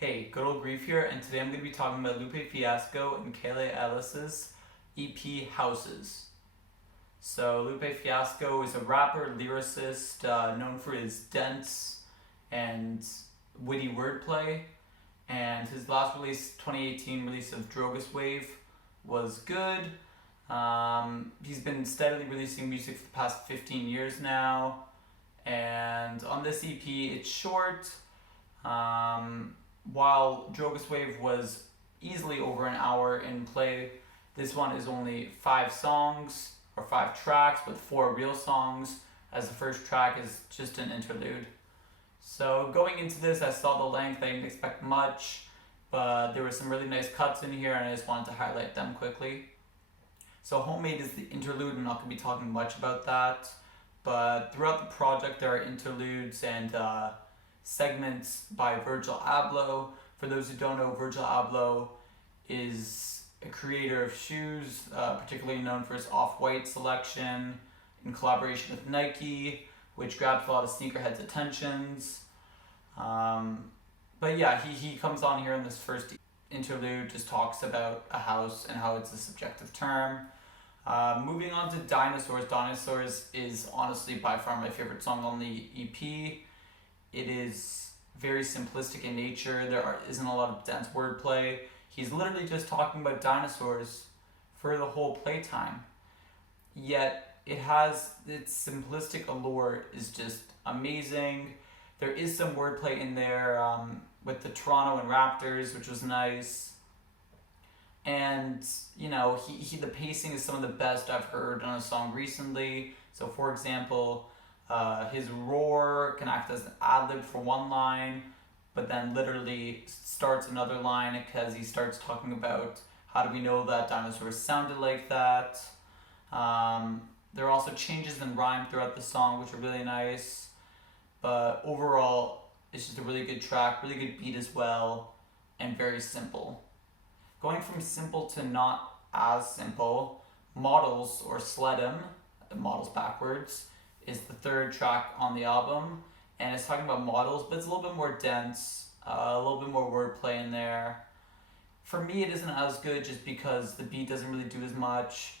Hey, good old Grief here, and today I'm going to be talking about Lupe Fiasco and Kaelin Ellis's EP Houses. So Lupe Fiasco is a rapper, lyricist, known for his dense and witty wordplay, and his last release, 2018 release of Drogas Wave, was good. He's been steadily releasing music for the past 15 years now, and on this EP, it's short. While Drogas Wave was easily over an hour in play, this one is only 5 songs, or 5 tracks, with 4 real songs, as the first track is just an interlude. So going into this, I saw the length, I didn't expect much, but there were some really nice cuts in here, and I just wanted to highlight them quickly. So Homemade is the interlude. I'm not going to be talking much about that, but throughout the project there are interludes and segments by Virgil Abloh. For those who don't know, Virgil Abloh is a creator of shoes, particularly known for his off-white selection in collaboration with Nike, which grabs a lot of sneakerheads' attentions. But yeah, he comes on here in this first interlude, just talks about a house and how it's a subjective term. Moving on to Dinosaurs. Dinosaurs is honestly by far my favorite song on the EP. It is very simplistic in nature. There isn't a lot of dense wordplay. He's literally just talking about dinosaurs for the whole playtime. Yet it has its simplistic allure is just amazing. There is some wordplay in there with the Toronto and Raptors, which was nice. And the pacing is some of the best I've heard on a song recently. So for example, his roar can act as an ad-lib for one line, but then literally starts another line because he starts talking about how do we know that dinosaurs sounded like that. There are also changes in rhyme throughout the song, which are really nice. But overall, it's just a really good track, really good beat as well, and very simple. Going from simple to not as simple, Models, or Sledum, Models backwards, is the third track on the album, and it's talking about models, but it's a little bit more dense, a little bit more wordplay in there. For me, it isn't as good just because the beat doesn't really do as much,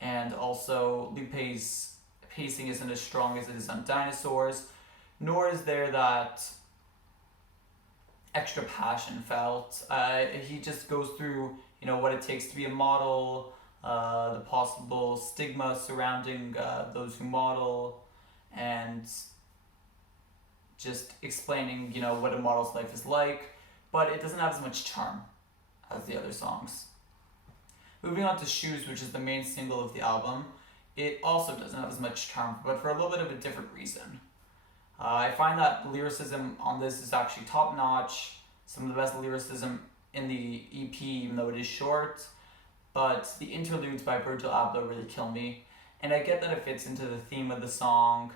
and also Lupe's pacing isn't as strong as it is on Dinosaurs, nor is there that extra passion felt. He just goes through, what it takes to be a model, the possible stigma surrounding those who model, and just explaining, what a model's life is like, but it doesn't have as much charm as the other songs. Moving on to Shoes, which is the main single of the album, it also doesn't have as much charm, but for a little bit of a different reason. I find that the lyricism on this is actually top-notch, some of the best lyricism in the EP, even though it is short, but the interludes by Virgil Abloh really kill me, and I get that it fits into the theme of the song,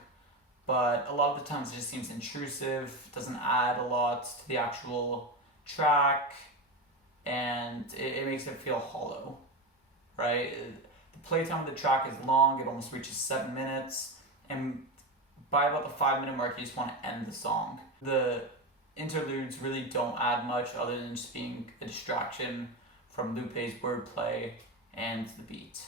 but a lot of the times it just seems intrusive, doesn't add a lot to the actual track, and it makes it feel hollow, right? The playtime of the track is long, it almost reaches 7 minutes, and by about the 5-minute mark you just want to end the song. The interludes really don't add much other than just being a distraction from Lupe's wordplay and the beat.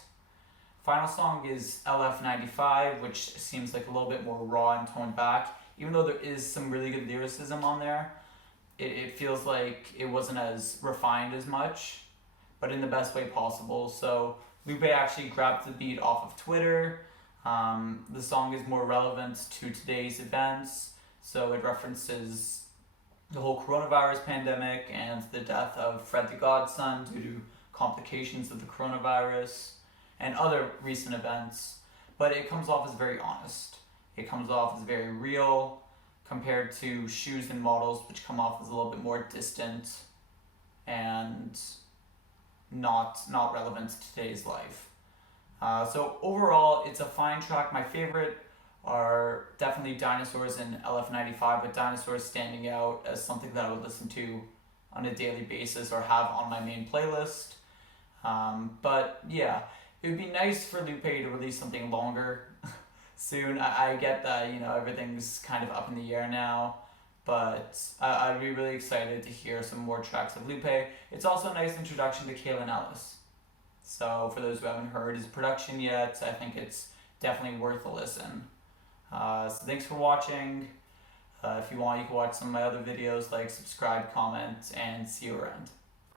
Final song is LF95, which seems like a little bit more raw and toned back. Even though there is some really good lyricism on there, it feels like it wasn't as refined as much, but in the best way possible. So Lupe actually grabbed the beat off of Twitter. The song is more relevant to today's events, so it references the whole coronavirus pandemic and the death of Fred the Godson due to complications of the coronavirus and other recent events, but it comes off as very honest. It comes off as very real compared to Shoes and Models, which come off as a little bit more distant and not relevant to today's life. So overall, it's a fine track. My favorite are definitely Dinosaurs and LF95, with Dinosaurs standing out as something that I would listen to on a daily basis or have on my main playlist. But yeah, it would be nice for Lupe to release something longer soon. I get that, everything's kind of up in the air now, but I'd be really excited to hear some more tracks of Lupe. It's also a nice introduction to Kaelin Ellis. So for those who haven't heard his production yet, I think it's definitely worth a listen. So thanks for watching. If you want, you can watch some of my other videos, like subscribe, comment, and see you around.